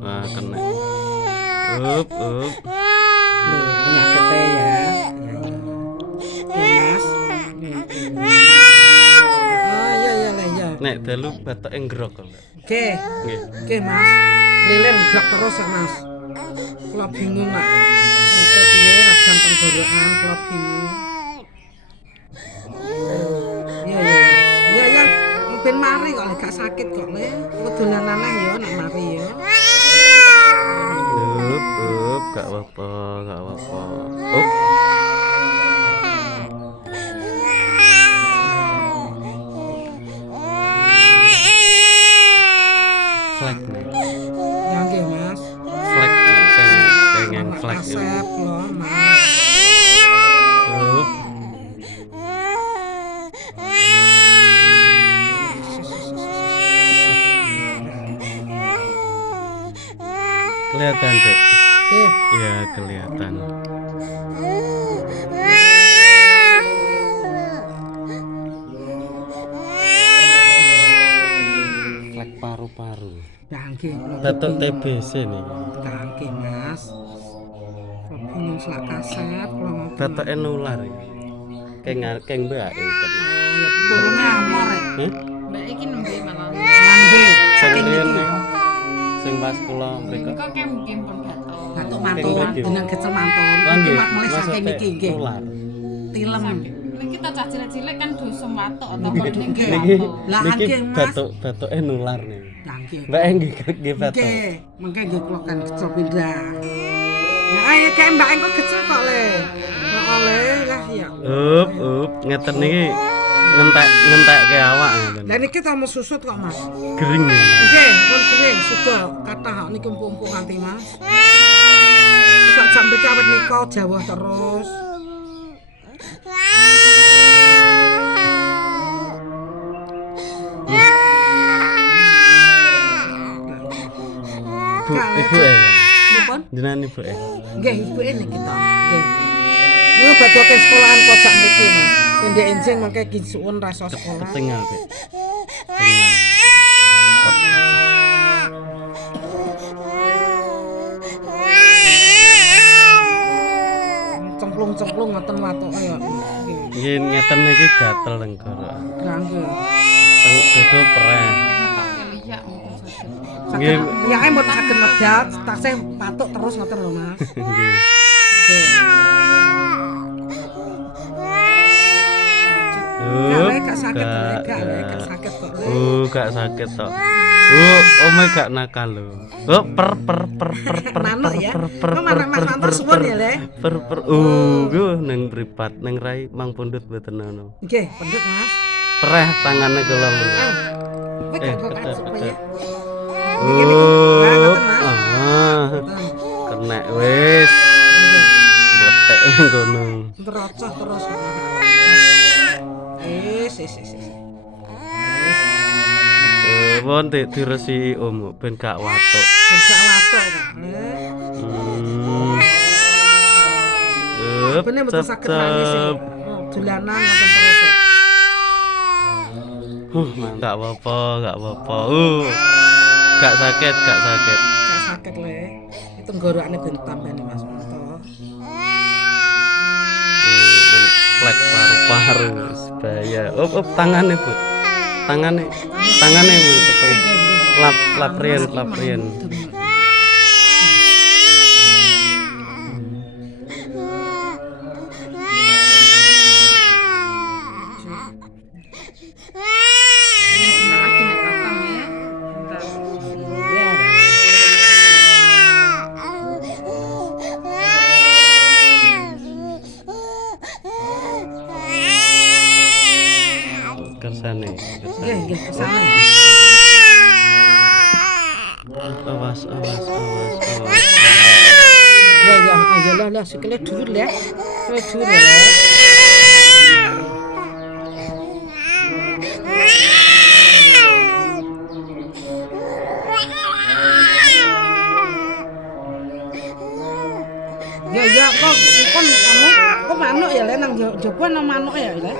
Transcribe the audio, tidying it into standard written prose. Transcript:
Wah, kena. Up. Loh, penyakitnya ya. Ya, Mas. Ah, iya lah ya. Nek dalu batoke nggrok kok. Oke. Nggih. Oke, Mas. Lilir gerak terus ya, Mas. Kula bingung lah. Oke, piye rasane tenggorokan kula bingung. Ya. Ben mari kok lek gak sakit kok le. Kedolanane ya nek mari ya. Up, gak apa-apa. Up. Flag nih. Ya nggih, Mas. Flag pengen flag ini. Asep lho, Mas. Up. Kelihatan, Dek. Oke. Iya, kelihatan. Flag paru-paru. Ya nggih, kula Batuk TBC nih. ya nggih, Mas. Kula bingung selak kasep kula ngopo. Batoke nular. Keng mbak itu. Ya turune amor rek. Hah? Mbak iki nembe malah. Lambe. Sing Saking riyen iki. nih. Sing pas kula mriko. Kok kem pun batok. Batuk mantun, jeneng kecel mantun. Lah Iki nggih, mak mulai saking maksudnya iki nggih. nular. Tilem. Nek kita cah cilik-cilik kan dosem batok atau ning Niki batok. Lah, niki nggih, Mas. batoke nular nih. Lah nggih. Mbak nggih batuk. Nggih, mengke nggih kula kan kecel pindah. Ya ayo kae mbak engko kecel kok le. Kok le lah ya. Up, ngeten niki ngentekke awak ngeten. Lah niki tamu susut kok, Mas. Gering ya. Nggih, pun kering sudah kathah niki empuk-empuk kanthi, Mas. Sak sampe cawet nika jawah terus. Ibu ya. Nipun? Jenengan ibu ya. Nggih, ibuke niki to. Nggih. Niku badoke sekolahan kocak mriki, Mas. Pendek enjing mangke gisuwun rasa sekolah. Ketinggal, Dek. Ketinggal. Cemplung-cemplung ngoten watoke ya. Nggih. Nggih ngeten niki gatel tenggorok. Ganggu. Dodo pereh. Batok keliyak mungkin sakit. Nggih. Ya mboten saged medal, tasih patuk terus ngoten lho, Mas. Nggih. Nggih. Gak sakit, gak sakit kok. Gak sakit tok. Omah gak nakal lho. Per. Manuk ya. Kok manuk Mas Mantor suwun ya, Le? Per. Ning mripat ning rai Mang Pundut mboten ono. Nggih, pendut, Mas. Pereh tangane kula men. Kowe gak kok ketet. supaya. Kena wis. Meletek nang kono. Terocos terus. Wis. Won diresi om ben gak watuk. Gak watuk kok. Bener betul sakit nangis sih. Dolanan ngoten terus. Gak apa-apa. Gak sakit. Gak sakit le. Itu tenggorokane ben tambane Mas Manto. Flek paru-paru bahaya. Tangannya Bu. Tangannya mun cepet. Laprien. Bentar lagi nek datang ya. Bentar. Kersane. Nggih, kesana. Awas. Ya, lah, sikile dhuwur le. Sikile dhuwur le. Ya, kok manuk ya le nang jaba nang manuk ya le.